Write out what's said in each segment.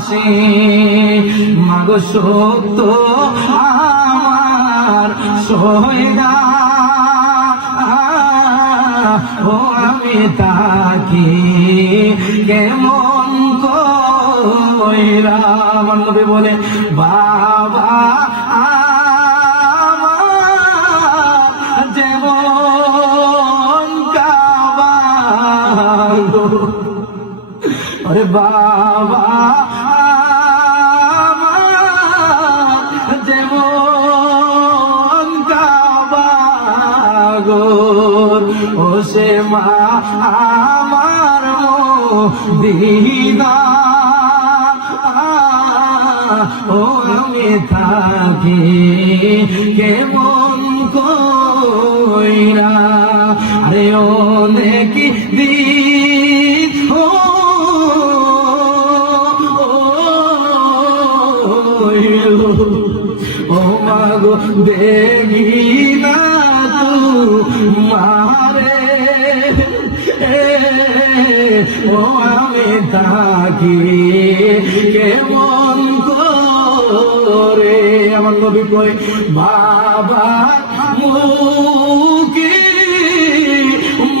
আসে মাগো সত্য আমার সয়দা ও আমি তাকে কেমন কইরা আমার নবী বলে বাবা আমার যেমন কাবা আরে বাবা আমার যেমন কাবা গো ও সে মা আমার মদিনা ও আমি থাকি কেমন কইরা আরে অনেক দিন ও মাগো দেখি না তুমারে ও আমি থাকি কেমন করে আমার নবী কই বাবা মুখে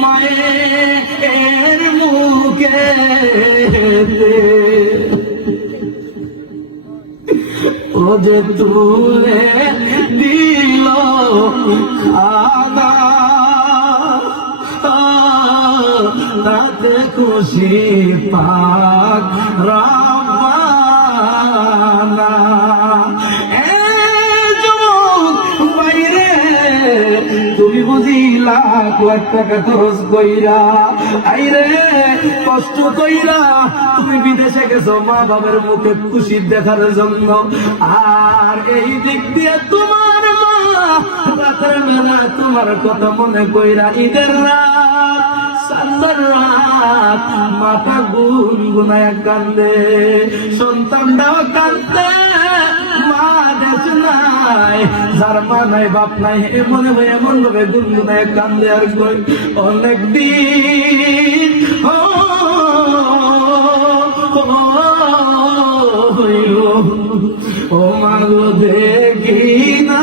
মায়ের মুখে ও যে তুলে দিল খানা তাতে খুশি পাক রাব্বানা তুমি বুঝি লাখ লাখ টাকা খরচ কইরা আইরে কষ্ট কইরা তুমি বিদেশে গেছো মা বাবার মুখে খুশি দেখার জন্য আর এই দিক দিয়ে তোমার মা রাতের বেলা তোমার কথা মনে কইরা ঈদের রাত সান্দার রাত মাথা গুনগুনায় কান্দে সন্তানটাও কান্দে মা দেশ নাই যার মা নাই বাপ নাই এমন ভাবে গুনগুনায় কান্দে আর কই অনেক দিন ও মাগো দেখি না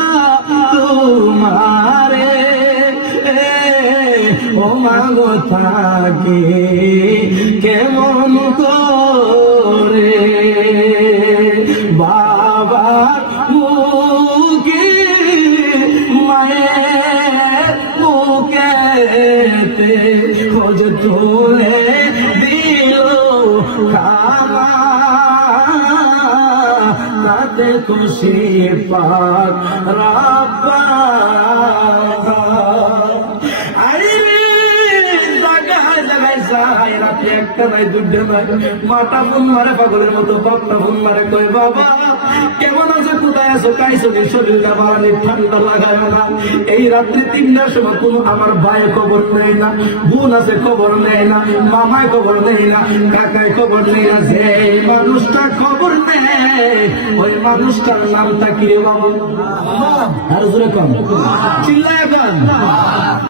তোমারে ও মাগো থাকি কেমন করে বাবা মুখে মায়ের মুখেতে খোঁজ তুলে দিল খাওয়া তাতে খুশি পাক রাব্বানা রাতে একটা নাই দুটো নাই মাটা ফোন মারে পাগলের মতো বাপটা ফোন মারে কই বাবা কেমন আছো কোথায় আছো কাইছো নি শরীরটা বাড়ানি ঠান্ডা লাগায় না এই রাত্রে 3টার সময় কোনো আমার ভাই খবর নেই না বোন আছে খবর নেই না মামায় খবর নেই না কাকায় খবর নেই না যে মানুষটা খবর নেই ওই মানুষটার নামটা কি রে বাবু আর জোরে কম চিল্লায় কম